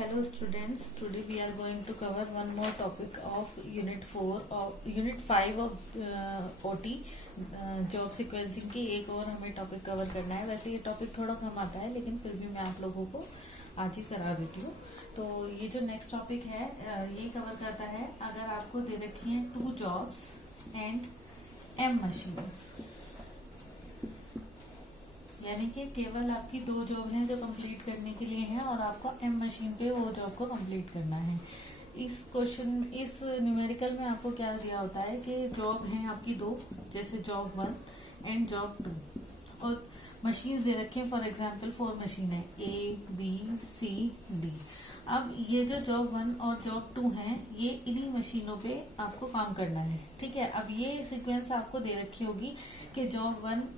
Hello students, today we are going to cover one more topic of Unit 4 or Unit 5 of OT job sequencing की एक और हमें topic cover करना है। वैसे ये टॉपिक थोड़ा कम आता है लेकिन फिर भी मैं आप लोगों को आज ही करा देती हूँ। तो ये जो नेक्स्ट टॉपिक है ये कवर करता है अगर आपको दे रखी है 2 जॉब्स एंड M मशीन्स, यानी कि केवल आपकी 2 जॉब हैं जो कंप्लीट करने के लिए हैं और आपको M मशीन पे वो जॉब को कंप्लीट करना है। इस क्वेश्चन इस न्यूमेरिकल में आपको क्या दिया होता है कि जॉब हैं आपकी 2, जैसे जॉब 1 एंड जॉब 2 और मशीन्स दे रखे हैं। फॉर एग्जांपल 4 मशीन है A B C D। अब ये जो जॉब 1 और जॉब 2 हैं ये इन्हीं मशीनों पे आपको काम करना है, ठीक है। अब ये सीक्वेंस आपको दे रखी होगी कि जॉब 1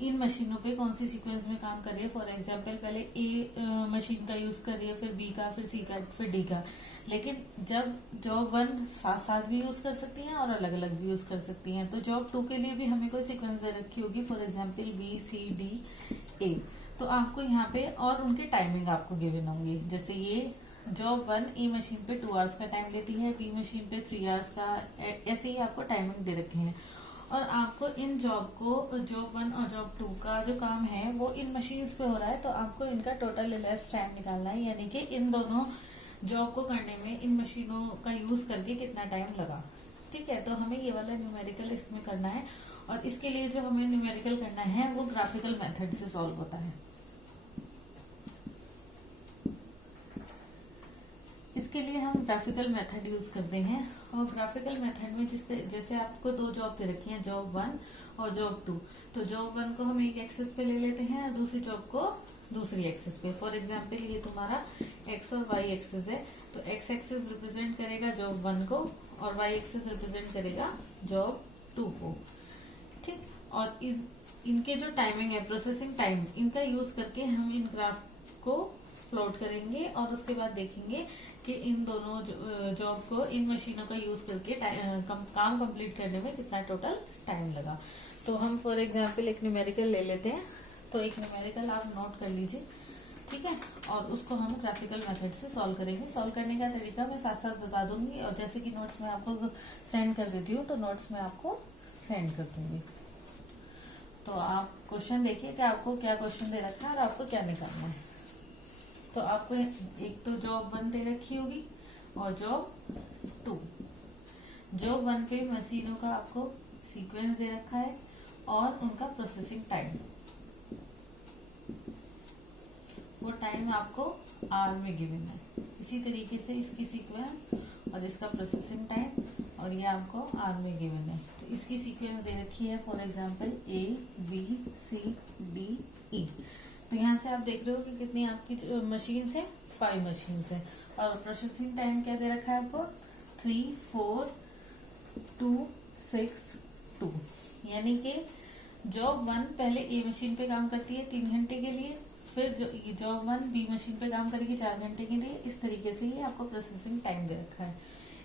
इन मशीनों पे कौन सी सीक्वेंस में काम कर रही है। फॉर एग्जांपल पहले ए मशीन का यूज कर रही है, फिर बी का, फिर सी का, फिर डी का। लेकिन जब जॉब 1 साथ साथ भी यूज कर सकती हैं और अलग अलग भी यूज कर सकती हैं, तो जॉब 2 के लिए भी हमें कोई सीक्वेंस दे रखी होगी। For example B C D A, तो आपको यहाँ पे और उनकी टाइमिंग आपको गिवन होंगी। जैसे ये जॉब 1 ई मशीन पे 2 आवर्स का टाइम लेती है, बी मशीन पे 3 आवर्स का, ऐसे ही आपको टाइमिंग दे रखे हैं। और आपको इन जॉब को जॉब 1 और जॉब 2 का जो काम है वो इन मशीन्स पे हो रहा है, तो आपको इनका टोटल इलेप्स टाइम निकालना है, यानी कि इन दोनों जॉब को करने में इन मशीनों का यूज करके कितना टाइम लगा, ठीक है। तो हमें ये वाला न्यूमेरिकल इसमें करना है और इसके लिए जो हमें न्यूमेरिकल करना है वो ग्राफिकल मेथड से सॉल्व होता है। इसके लिए हम ग्राफिकल मेथड यूज करते हैं और ग्राफिकल मेथड में जैसे आपको 2 जॉब दे रखी हैं, जॉब 1 और जॉब 2। तो जॉब 1 को हम एक एक्सेस पे ले लेते हैं और दूसरी जॉब को दूसरी एक्सेस पे। फॉर एग्जांपल ये तुम्हारा एक्स और वाई एक्सेस है, तो एक्स एक्सेस रिप्रेजेंट करेगा जॉब 1 को और वाई एक्सेस रिप्रेजेंट करेगा जॉब 2 को, ठीक। और इनके जो टाइमिंग है, प्रोसेसिंग टाइम, इनका यूज करके हम इन ग्राफ को प्लॉट करेंगे और उसके बाद देखेंगे कि इन दोनों जॉब को इन मशीनों का यूज करके काम कंप्लीट करने में कितना टोटल टाइम लगा। तो हम फॉर एग्जांपल एक न्यूमेरिकल ले लेते हैं। तो एक न्यूमेरिकल आप नोट कर लीजिए, ठीक है, और उसको हम ग्राफिकल मेथड से सॉल्व करेंगे। सॉल्व करने का तरीका मैं साथ साथ बता दूंगी और जैसे कि नोट्स में आपको सेंड कर देती हूँ तो नोट्स में आपको सेंड कर दूंगी। तो आप क्वेश्चन देखिए कि आपको क्या क्वेश्चन दे रखा है और आपको क्या निकालना है। तो आपको एक तो जॉब 1 दे रखी होगी और जॉब 2। जॉब 1 पे मशीनों का आपको सीक्वेंस दे रखा है और उनका प्रोसेसिंग टाइम, वो टाइम आपको आवर में गिवन है। इसी तरीके से इसकी सीक्वेंस और इसका प्रोसेसिंग टाइम और ये आपको आवर में गिवन है। तो इसकी सीक्वेंस दे रखी है for example A B C D E। तो यहाँ से आप देख रहे हो कि कितनी आपकी मशीन्स है, 5 मशीन्स है और प्रोसेसिंग टाइम क्या दे रखा है आपको 3 4 2 6 2। यानी कि जॉब 1 पहले ए मशीन पे काम करती है 3 घंटे के लिए, फिर जॉब 1 बी मशीन पे काम करेगी 4 घंटे के लिए। इस तरीके से ये आपको प्रोसेसिंग टाइम दे रखा है।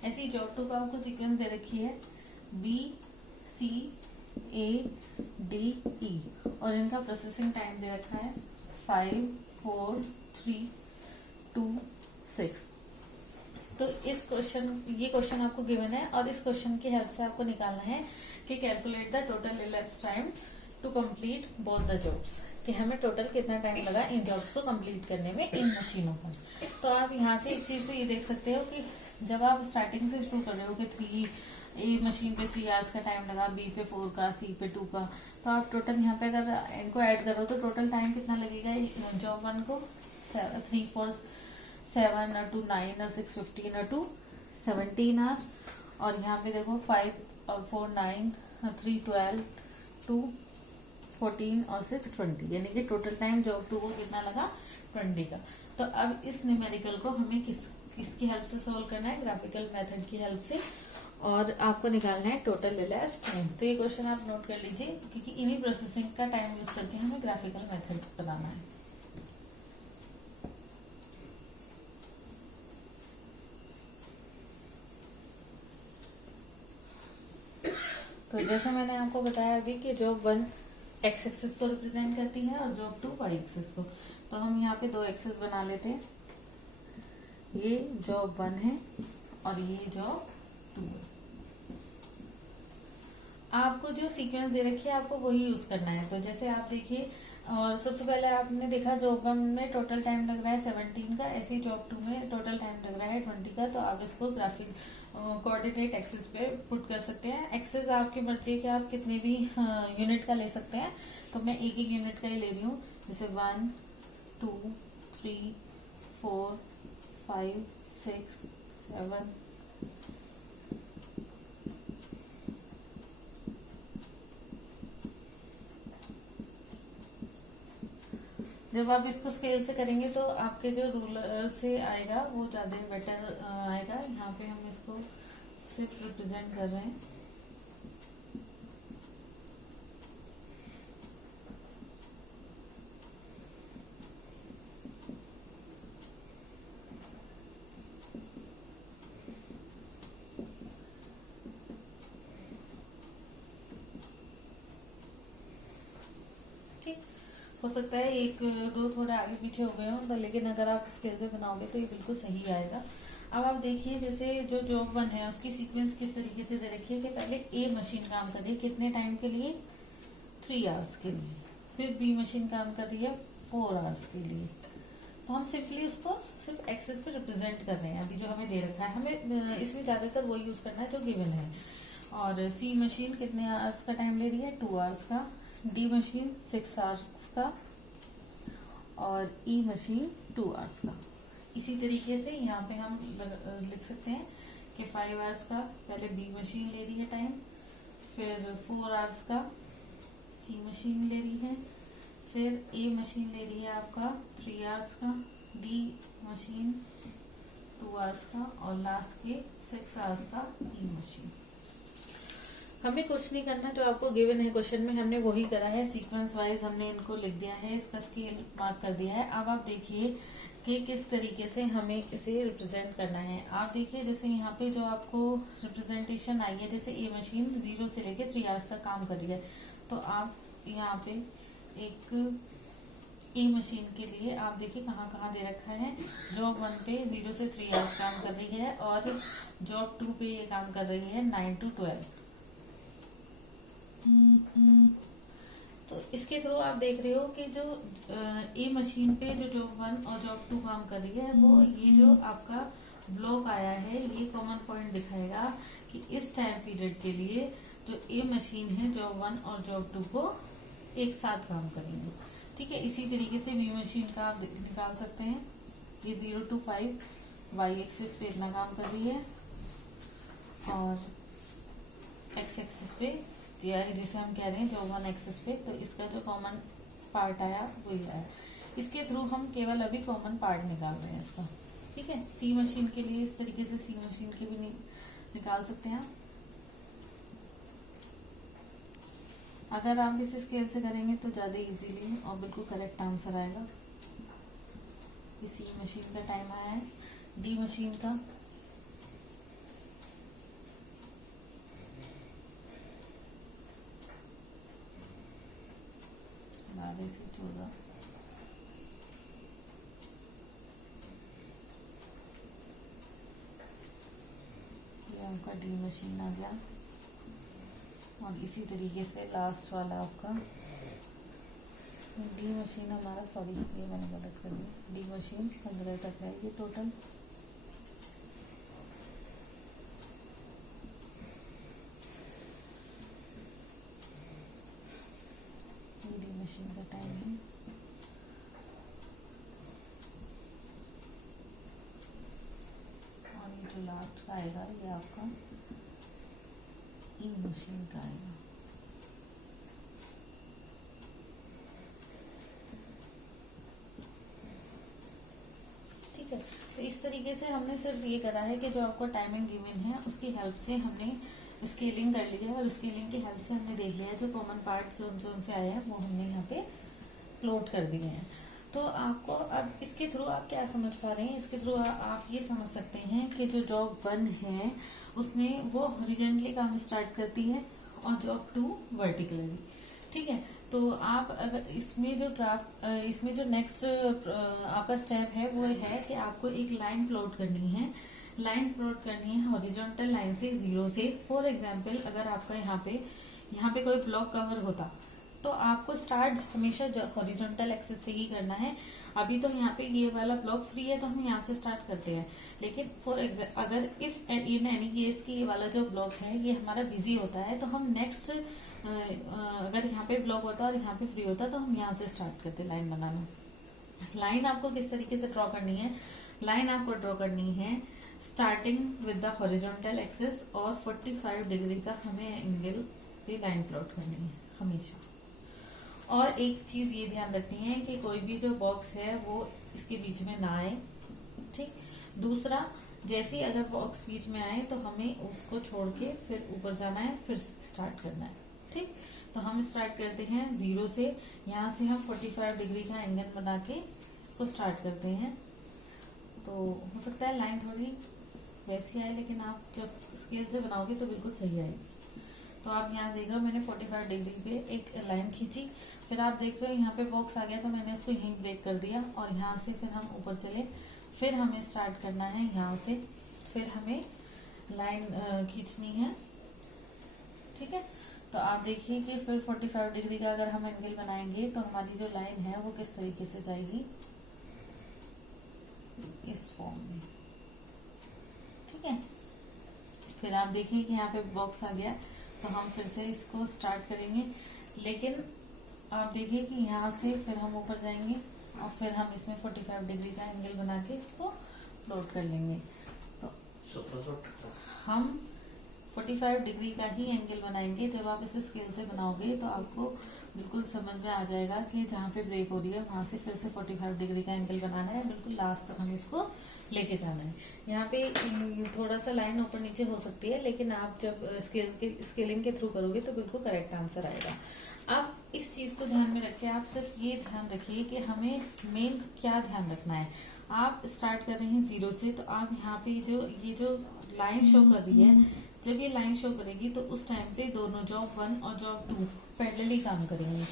ऐसे ही जॉब 2 का आपको सीक्वेंस दे रखी है B C A D E और इनका प्रोसेसिंग टाइम दे रखा है 5 4 3 2 6। तो ये क्वेश्चन आपको गिवन है और इस क्वेश्चन की हेल्प से आपको निकालना है कि calculate the total elapse time to complete both the jobs, कि हमें टोटल कितना टाइम लगा इन जॉब्स को कंप्लीट करने में इन मशीनों पर। तो आप यहाँ से एक चीज तो ये देख सकते हो कि जब आप स्टार्टिंग से शुरू कर रहे हो कि ए मशीन पे 3 आवर्स का टाइम लगा, बी पे 4 का, सी पे 2 का, तो आप टोटल यहाँ पे अगर इनको ऐड करो तो टोटल टाइम कितना लगेगा। जॉब 1 को 3 4 7 और 2 9 और 6 15 और 2 17 आवर और यहाँ पे देखो 5 और 4 9 और 3 12 2 14 और 6 20, यानी कि टोटल टाइम जॉब 2 को कितना लगा 20 का। तो अब इस न्यूमेरिकल को हमें किसकी हेल्प से सॉल्व करना है, ग्राफिकल मेथड की हेल्प से, और आपको निकालना है टोटल इलेप्स टाइम। तो ये क्वेश्चन आप नोट कर लीजिए क्योंकि इन्हीं प्रोसेसिंग का टाइम यूज करके हमें ग्राफिकल मेथड बनाना है। तो जैसे मैंने आपको बताया अभी कि जॉब 1 एक्स एक्सिस को रिप्रेजेंट करती है और जॉब 2 वाई एक्सिस को। तो हम यहाँ पे 2 एक्सिस बना लेते हैं। ये जॉब 1 है और ये जॉब 2 है। आपको जो सीक्वेंस दे रखी है आपको वही यूज करना है। तो जैसे आप देखिए, और सबसे पहले आपने देखा जॉब 1 में टोटल टाइम लग रहा है 17 का, ऐसे ही जॉब 2 में टोटल टाइम लग रहा है 20 का। तो आप इसको ग्राफिक कोऑर्डिनेट एक्सेस पे पुट कर सकते हैं। एक्सेस आपकी मर्जी है कि आप कितने भी यूनिट का ले सकते हैं। तो मैं एक एक यूनिट का ही ले रही हूँ, जैसे 1 2 3 4 5 6 7। जब आप इसको स्केल से करेंगे तो आपके जो रूलर से आएगा वो ज़्यादा बेटर आएगा। यहाँ पे हम इसको सिर्फ रिप्रेजेंट कर रहे हैं। ठीक, हो सकता है एक दो थोड़े आगे पीछे हो गए हो, तो लेकिन अगर आप स्केल से बनाओगे तो ये बिल्कुल सही आएगा। अब आप देखिए, जैसे जो जॉब 1 है उसकी सीक्वेंस किस तरीके से दे रखी है कि पहले ए मशीन काम कर रही है कितने टाइम के लिए, 3 आवर्स के लिए। फिर बी मशीन काम कर रही है 4 आवर्स के लिए। तो हम सिंपली उसको सिर्फ एक्सेस पे रिप्रेजेंट कर रहे हैं अभी जो हमें दे रखा है। हमें इसमें ज़्यादातर वो यूज़ करना है जो गिवन है। और सी मशीन कितने आवर्स का टाइम ले रही है, 2 आवर्स का। डी मशीन 6 आवर्स का और ई मशीन 2 आवर्स का। इसी तरीके से यहाँ पे हम लिख सकते हैं कि 5 आवर्स का पहले बी मशीन ले रही है टाइम, फिर 4 आवर्स का सी मशीन ले रही है, फिर ए मशीन ले रही है आपका 3 आवर्स का, डी मशीन 2 आवर्स का और लास्ट के 6 आवर्स का ई मशीन। हमें कुछ नहीं करना, जो आपको गिवन है क्वेश्चन में हमने वही करा है। सीक्वेंस वाइज हमने इनको लिख दिया है, इसका स्केल मार्क कर दिया है। अब आप देखिए कि किस तरीके से हमें इसे रिप्रेजेंट करना है। आप देखिए जैसे यहाँ पे जो आपको रिप्रेजेंटेशन आई है, जैसे ए मशीन 0 से लेके 3 आवर्स तक काम कर रही है। तो आप यहाँ पे एक ए मशीन के लिए आप देखिए कहाँ कहाँ दे रखा है। जॉब 1 पे 0 से 3 आवर्स काम कर रही है और जॉब 2 पे ये काम कर रही है 9 to 12। तो इसके थ्रू आप देख रहे हो कि जो ए मशीन पे जो जॉब 1 और जॉब 2 काम कर रही है, वो ये जो आपका ब्लॉक आया है ये कॉमन पॉइंट दिखाएगा कि इस टाइम पीरियड के लिए जो ए मशीन है जॉब 1 और जॉब 2 को एक साथ काम करेंगे। ठीक है, इसी तरीके से बी मशीन का आप निकाल सकते हैं। ये 0 to 5 वाई एक्सिस पे इतना काम कर रही है और एक्स एक्सिस पे जिसे हम कह रहे हैं जॉब 1 एक्सिस पे। तो इसका जो कॉमन पार्ट आया वही आया। इसके थ्रू हम केवल अभी कॉमन पार्ट निकाल रहे हैं इसका। ठीक है, सी मशीन के लिए इस तरीके से सी मशीन के भी निकाल सकते हैं। अगर आप इसे स्केल से करेंगे तो ज़्यादा इजीली और बिल्कुल करेक्ट आंसर आएगा। ये सी मशीन का टाइम आया है। डी मशीन का 12 से 14। ये आपका डी मशीन आ गया और इसी तरीके से लास्ट वाला आपका डी मशीन हमारा, सॉरी ये मैंने गलत कर दिया, डी मशीन 15 तक है ये टोटल। डी मशीन का टाइम है और ये जो लास्ट का आएगा ये आपका ई मशीन का आएगा। ठीक है, तो इस तरीके से हमने सिर्फ ये करा है कि जो आपको टाइमिंग गिवन है उसकी हेल्प से हमने स्केलिंग कर ली है और स्केलिंग की हेल्प से हमने देख लिया है जो कॉमन पार्ट जोन से आया है वो हमने यहाँ पे प्लॉट कर दिए हैं। तो आपको अब इसके थ्रू आप क्या समझ पा रहे हैं, इसके थ्रू आप ये समझ सकते हैं कि जो जॉब 1 है उसने वो हॉरिजॉन्टली काम स्टार्ट करती है और जॉब 2 वर्टिकली। ठीक है, तो आप अगर इसमें जो नेक्स्ट आपका स्टेप है वो है कि आपको एक लाइन प्लॉट करनी है। लाइन प्लॉट करनी है हॉरिजॉन्टल लाइन से 0 से। फॉर एग्जांपल अगर आपका यहाँ पे कोई ब्लॉक कवर होता तो आपको स्टार्ट हमेशा हॉरिजॉन्टल एक्सिस से ही करना है। अभी तो यहाँ पे ये वाला ब्लॉक फ्री है तो हम यहाँ से स्टार्ट करते हैं, लेकिन अगर इफ इन एनी केस कि ये वाला जो ब्लॉक है ये हमारा बिजी होता है तो हम नेक्स्ट अगर यहाँ पे ब्लॉक होता और यहाँ पे फ्री होता तो हम यहाँ से स्टार्ट करते लाइन बनाना। लाइन आपको किस तरीके से ड्रॉ करनी है? लाइन आपको ड्रॉ करनी है starting with the horizontal axis और 45 डिग्री का हमें एंगल पे लाइन प्लॉट करनी है हमेशा। और एक चीज ये ध्यान रखनी है कि कोई भी जो बॉक्स है वो इसके बीच में ना आए, ठीक। दूसरा, जैसे ही अगर बॉक्स बीच में आए तो हमें उसको छोड़ के फिर ऊपर जाना है, फिर स्टार्ट करना है, ठीक। तो हम स्टार्ट करते हैं 0 से। यहाँ से हम 45 डिग्री का एंगल बना के इसको स्टार्ट करते हैं। तो हो सकता है लाइन थोड़ी वैसी आए, लेकिन आप जब स्केल से बनाओगे तो बिल्कुल सही आएगी। तो आप यहाँ देख रहे हो मैंने 45 डिग्री पे एक लाइन खींची, फिर आप देख रहे हो यहाँ पे बॉक्स आ गया तो मैंने इसको यहीं ब्रेक कर दिया और यहाँ से फिर हम ऊपर चले। फिर हमें स्टार्ट करना है यहाँ से, फिर हमें लाइन खींचनी है, ठीक है। तो आप देखिए कि फिर 45 डिग्री का अगर हम एंगल बनाएंगे तो हमारी जो लाइन है वो किस तरीके से जाएगी, इस फॉर्म में, ठीक है। फिर आप देखिए कि यहाँ पे बॉक्स आ गया तो हम फिर से इसको स्टार्ट करेंगे, लेकिन आप देखिए कि यहाँ से फिर हम ऊपर जाएंगे और फिर हम इसमें 45 डिग्री का एंगल बना के इसको प्लॉट कर लेंगे। तो हम 45 डिग्री का ही एंगल बनाएंगे। जब आप इसे स्केल से बनाओगे तो आपको बिल्कुल समझ में आ जाएगा कि जहाँ पे ब्रेक हो रही है वहां से फिर से 45 डिग्री का एंगल बनाना है, बिल्कुल लास्ट तक हम इसको लेके जाना है। यहाँ पे थोड़ा सा लाइन ऊपर नीचे हो सकती है, लेकिन आप जब स्केलिंग के थ्रू करोगे तो बिल्कुल करेक्ट आंसर आएगा। आप इस चीज को ध्यान में रखें, आप सिर्फ ये ध्यान रखिए कि हमें मेन क्या ध्यान रखना है। आप स्टार्ट कर रहे हैं 0 से, तो आप यहाँ पे ये जो लाइन शो कर रही है, जब ये लाइन शो करेगी तो उस टाइम पे दोनों जॉब 1 और जॉब 2 पैरेलली काम करेंगे।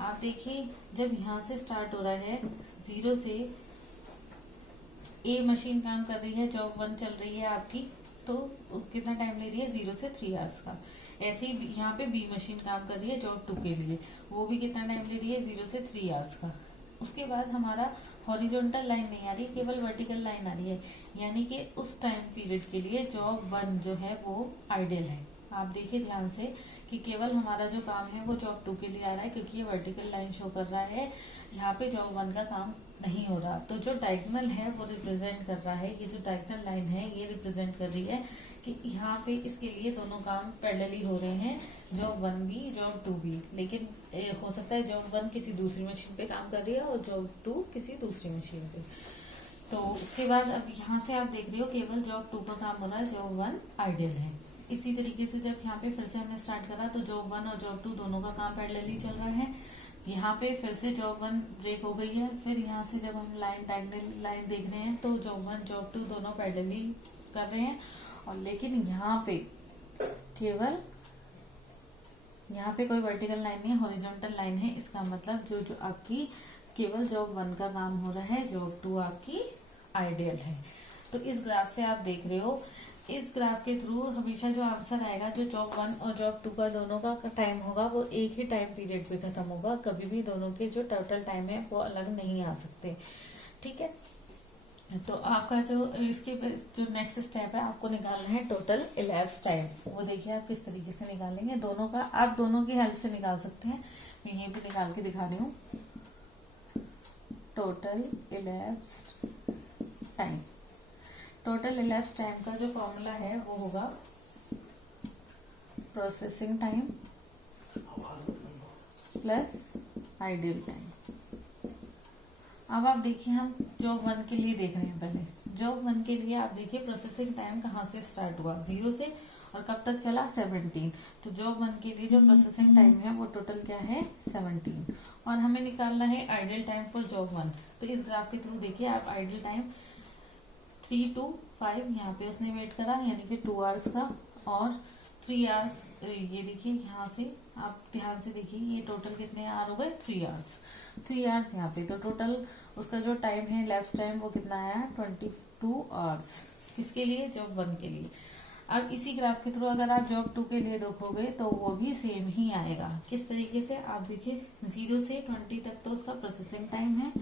आप देखिए जब यहाँ से स्टार्ट हो रहा है 0 से, ए मशीन काम कर रही है, जॉब 1 चल रही है आपकी, तो कितना टाइम ले रही है 0 से 3 आवर्स का। ऐसे ही यहाँ पे बी मशीन काम कर रही है जॉब 2 के लिए, वो भी कितना टाइम ले रही है 0 से 3 आवर्स का। उसके बाद हमारा हॉरिजॉन्टल लाइन नहीं आ रही, केवल वर्टिकल लाइन आ रही है, यानी कि उस टाइम पीरियड के लिए जॉब 1 जो है वो आइडियल है। आप देखिए ध्यान से कि केवल हमारा जो काम है वो जॉब 2 के लिए आ रहा है, क्योंकि ये वर्टिकल लाइन शो कर रहा है, यहाँ पे जॉब 1 का काम नहीं हो रहा। तो जो डायगोनल है वो रिप्रेजेंट कर रहा है, ये जो डायगोनल लाइन है ये रिप्रेजेंट कर रही है कि यहाँ पे इसके लिए दोनों काम पैरेलली हो रहे हैं, जॉब 1 भी जॉब 2 भी। लेकिन हो सकता है जॉब 1 किसी दूसरी मशीन पे काम कर रही है और जॉब 2 किसी दूसरी मशीन पे। तो उसके बाद अब यहाँ से आप देख रहे हो केवल जॉब 2 का काम हो रहा है, जॉब 1 आइडियल है। इसी तरीके से जब यहाँ पे फिर से हमने स्टार्ट करा तो जॉब 1 और जॉब 2 दोनों का काम पैरेलली चल रहा है। यहाँ पे फिर से जॉब 1 ब्रेक हो गई है, फिर यहाँ से जब हम डायगोनल लाइन देख रहे हैं तो जॉब 1 जॉब 2 दोनों पैरेलली कर रहे हैं। और लेकिन यहाँ पे केवल यहाँ पे कोई वर्टिकल लाइन नहीं है, हॉरिजॉन्टल लाइन है। इसका मतलब जो आपकी केवल जॉब 1 का काम हो रहा है, जॉब 2 आपकी आइडियल है। तो इस ग्राफ से आप देख रहे हो, इस ग्राफ के थ्रू हमेशा जो आंसर आएगा, जो जॉब 1 और जॉब 2 का दोनों का टाइम होगा वो एक ही टाइम पीरियड पे खत्म होगा। कभी भी दोनों के जो टोटल टाइम है वो अलग नहीं आ सकते, ठीक है। तो आपका जो इसके जो नेक्स्ट स्टेप है, आपको निकालना है टोटल इलैप्स टाइम। वो देखिए आप किस तरीके से निकालेंगे, दोनों का आप दोनों की हेल्प से निकाल सकते हैं। मैं ये भी निकाल के दिखा रही हूँ। Total elapse time, total elapse time का जो फॉर्मूला है वो होगा processing time plus ideal time. अब आप देखिए हम जॉब 1 के लिए देख रहे हैं। पहले जॉब 1 के लिए आप देखिए प्रोसेसिंग टाइम कहाँ से स्टार्ट हुआ, 0 से, और कब तक चला 17। तो जॉब 1 के लिए जो प्रोसेसिंग टाइम है वो टोटल क्या है 17। और हमें निकालना है आइडियल टाइम फॉर जॉब 1। तो इस ग्राफ के थ्रू देखिए आप आइडियल टाइम 3 to 5 यहाँ पे उसने वेट करा, यानी कि 2 आवर्स का, और 3 आवर्स ये देखिए यहाँ से आप ध्यान से देखिए, ये टोटल कितने आवर हो गए, 3 आवर्स। 3 आवर्स यहाँ पे, तो टोटल उसका जो टाइम है लैप्स टाइम वो कितना आया, 22 आवर्स। किसके लिए, जॉब 1 के लिए। अब इसी ग्राफ के थ्रू अगर आप जॉब 2 के लिए देखोगे तो वो भी सेम ही आएगा। किस तरीके से, आप देखिए 0 से 20 तक तो उसका प्रोसेसिंग टाइम है,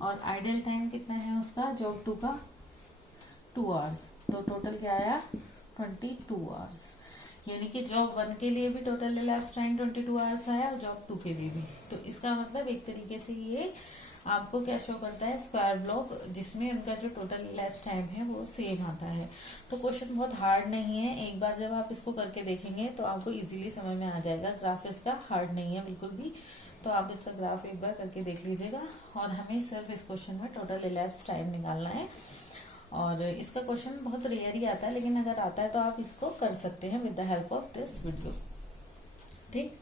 और आइडल टाइम कितना है उसका जॉब 2 का, 2 आवर्स। तो टोटल क्या आया, 22 आवर्स। यानी कि जॉब 1 के लिए भी टोटल elapsed टाइम 22 आवर्स आया, और जॉब 2 के लिए भी। तो इसका मतलब एक तरीके से ये आपको क्या शो करता है, स्क्वायर ब्लॉक जिसमें उनका जो टोटल elapsed टाइम है वो सेम आता है। तो क्वेश्चन बहुत हार्ड नहीं है, एक बार जब आप इसको करके देखेंगे तो आपको इजीली समझ में आ जाएगा। ग्राफ इसका हार्ड नहीं है बिल्कुल भी, तो आप इसका ग्राफ एक बार करके देख लीजिएगा। और हमें सिर्फ इस क्वेश्चन में टोटल elapsed टाइम निकालना है, और इसका क्वेश्चन बहुत रेयर ही आता है, लेकिन अगर आता है तो आप इसको कर सकते हैं with the help of this video. ठीक,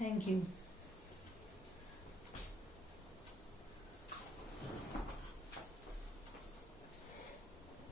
थैंक यू।